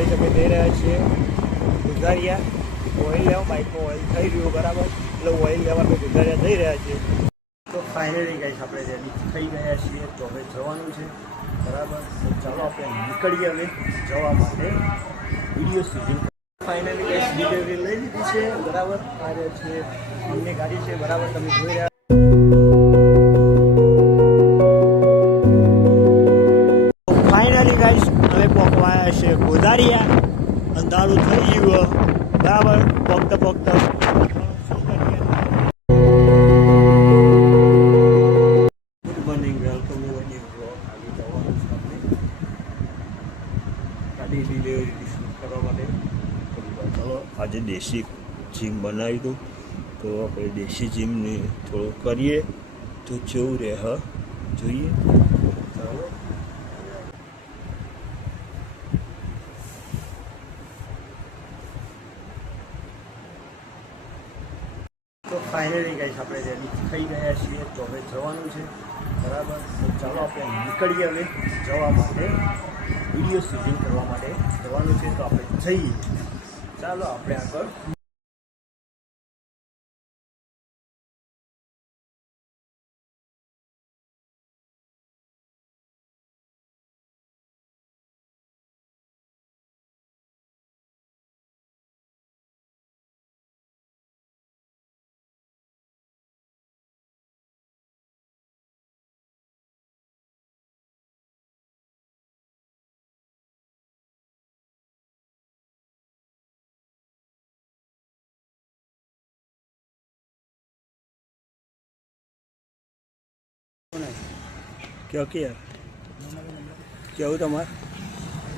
Guys અમે જઈ રહ્યા છીએ ગુજારિયા ઓઇલ લેવા. બાઇકમાં ઓઇલ થઈ રહ્યું બરાબર, એટલે ઓઇલ લેવા અમે ગુજારિયા જઈ રહ્યા છીએ. તો ફાઇનલી ગાઈસ આપણે રેડી થઈ ગયા છીએ, તો હવે જવાનું છે બરાબર. તો ચાલો આપણે નીકળીએ હવે જવા માટે video shooting. Finally guys delivery લઈ લીધી છે બરાબર. આ રહે છે અમને ગાડી છે બરાબર, તમે જોઈ રહ્યા. ફાઇનલી ગાઈસ હવે પહોંચવાયા છે ગોદારિયા. અંધારું થઈ ગયું બરાબર. પોગતા પોગતા good morning, welcome to new blog. આવી જવાનું છે આપણે ગાડી ડિલિવરી શૂટ કરવા માટે. ચાલો આજે દેશી જીમ બનાવી દઉં, તો આપણે દેશી જીમને થોડું કરીએ તો કેવું રહે જોઈએ. ચાલો તો ફાઇનલી ગાઈસ આપણે રેડી થઈ ગયા છીએ, તો હવે જવાનું છે બરાબર. તો ચાલો આપણે નીકળીએ હવે જવા માટે વિડીયો શૂટિંગ કરવા માટે જવાનું છે, તો આપણે જઈએ. ચાલો આપણે આગળ. ક્યોંકि યાર કેવું તમારે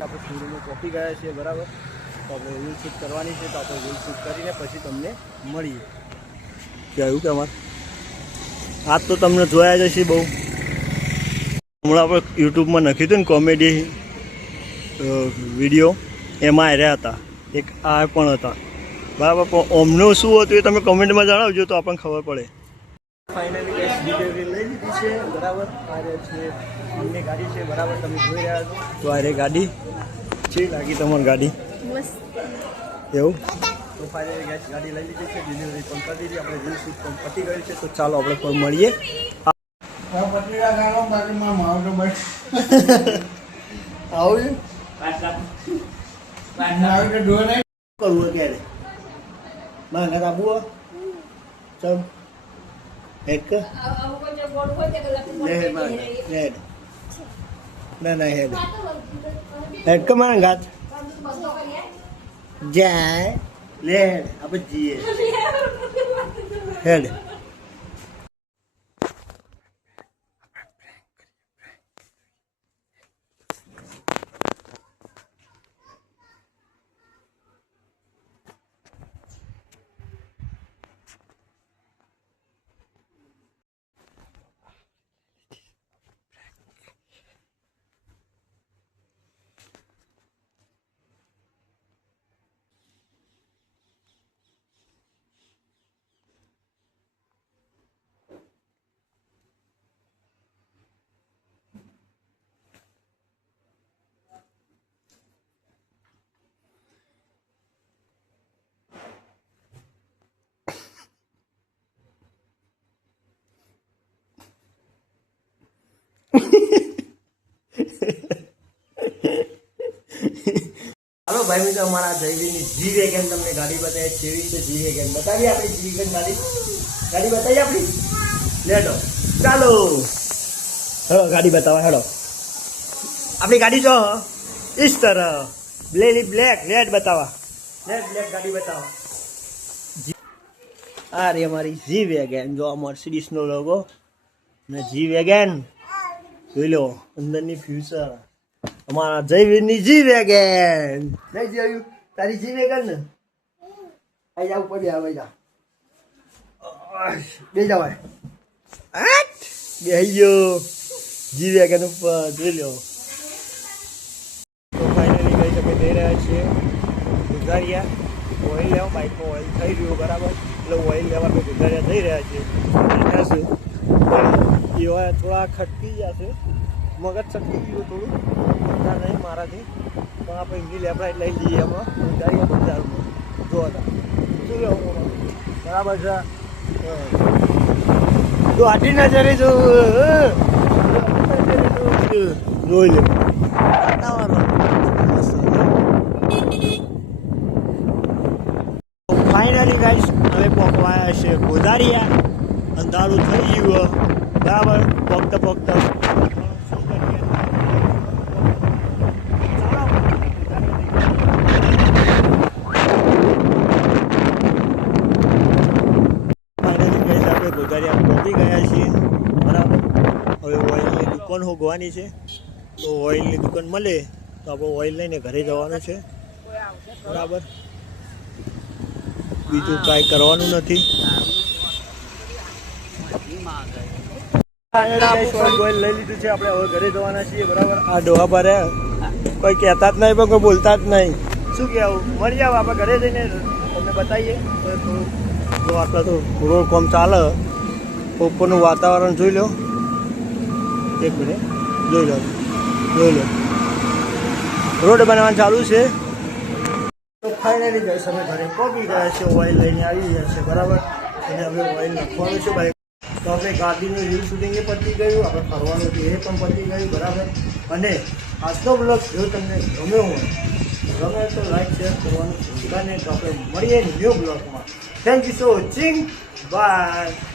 આપણે સુરતમાં પહોંચી ગયા છીએ બરાબર. તો આપણે રીલ શૂટ કરવાની છે, તો આપણે રીલ શૂટ કરીને પછી તમને મળીએ. કેવું કે અમારે આજ તો તમને જોયા જ હશે બહુ. હમણાં આપણે યુટ્યુબમાં નાખ્યું હતું ને કોમેડી વિડીયો, એમાં આવ્યા હતા એક આ પણ હતા બરાબર. પણ ઓમનું શું હતું એ તમે કમેન્ટમાં જણાવજો તો આપણને ખબર પડે. ફાઇનલી ગેસ ડિલિવરી લઈ લીધી છે બરાબર. આ રહે છે અમને ગાડી છે બરાબર, તમે જોઈ રહ્યા છો. તો આ રે ગાડી છે, લાગી તમારી ગાડી એવું. તો ફાઇનલી ગેસ ગાડી લઈ લીધી છે, ડિલિવરી પણ કરી દીધી, આપણે રીલ શૂટ પણ પતી ગયું છે. તો ચાલો આપણે પણ મળીએ. આવું કરવું અત્યારે મારે આપવું ચમ હેડ કર હેડ ના ના હેડ હેડ કર મારા ઘાત જાય લે હેડ આપણે જઈએ હેડ. હાલો ભાઈ મિત્રો, અમારા જયવીરની જી વેગન તમને ગાડી બતાવીએ. કેવી છે જી વેગન બતાવીએ આપણી જી વેગન ગાડી બતાવીએ આપણી. લેડો ચાલો હેડો ગાડી બતાવો. હેડો આપણી ગાડી જો ઇસ તરફ બ્લેક રેડ બતાવા, બ્લેક ગાડી બતાવો. આ રે અમારી જી વેગન, જો મર્સિડીઝનો લોગો ને જી વેગન જોઈ લો અંદરની ફ્યુચર. અમારા જયવીરની જી વેગન નહીં જોયું તારી જી વેગન ને. આઈ જાવ ઉપર આવે જા બે જાવ બે ગયો જી વેગન ઉપર જોઈ લો. તો ફાઇનલી ગઈ તમે જઈ રહ્યા છીએ ગુજારિયા ઓઇલ લેવા. બાઇકમાં ઓઇલ થઈ રહ્યું બરાબર, એટલે ઓઇલ લેવા અમે ગુજારિયા જઈ રહ્યા છીએ. એવા થોડા ખટકી જશે મગજ ચટકી ગયું થોડું બધા નહીં મારાથી પણ આપણે હિન્દી લેપડા લઈ લઈએ એમાં ગાડીએ બજારમાં જોવા હતા શું કહેવું બરાબર છે તો આટલી નજરે જોઈ લે ફાઇનલી ગાઈસ હવે પહોંચવાયા છે ગોદારિયા અંધારું થઈ ગયું બરાબર પગતા પગતા ફાઇનલી ગાઈસ આપણે ગોદારિયા પહોંચી ગયા છીએ બરાબર હવે ઓઇલની દુકાન હોગવાની છે તો ઓઇલની દુકાન મળે તો આપણે ઓઇલ લઈને ઘરે જવાનું છે બરાબર બીજું કાંઈ કરવાનું નથી ઓઇલ લઈ લીધું છે આપણે હવે ઘરે જવાના છીએ બરાબર આ ડોહા પર કોઈ કહેતા જ નહીં પણ કોઈ બોલતા જ નહીં શું કહેવું મળી જાવ આપણે ઘરે જઈને તમને બતાવીએ થોડું તો આટલા તો રોડ કોમ ચાલે ઉપરનું વાતાવરણ જોઈ લો એક મિનિટ જોઈ લો રોડ બનાવવાનું ચાલુ છે તો ફાઇનલી ગઈ અમે ઘરે પહોંચી ગયા છે ઓઇલ લઈને આવી ગયા છે બરાબર અને હવે ઓઇલ નાખવાનું છે ભાઈ તો આપણે ગાડીનું રીલ શૂટિંગ એ પતી ગયું આપણે ફરવાનું છે એ પણ પતી ગયું બરાબર અને આજનો બ્લોગ જો તમને ગમ્યો હોય ગમે તો લાઈક શેર કરવાનું ભૂલતા નહીં તો આપણે મળીએ ન્યૂ બ્લોગમાં thank you so watching bye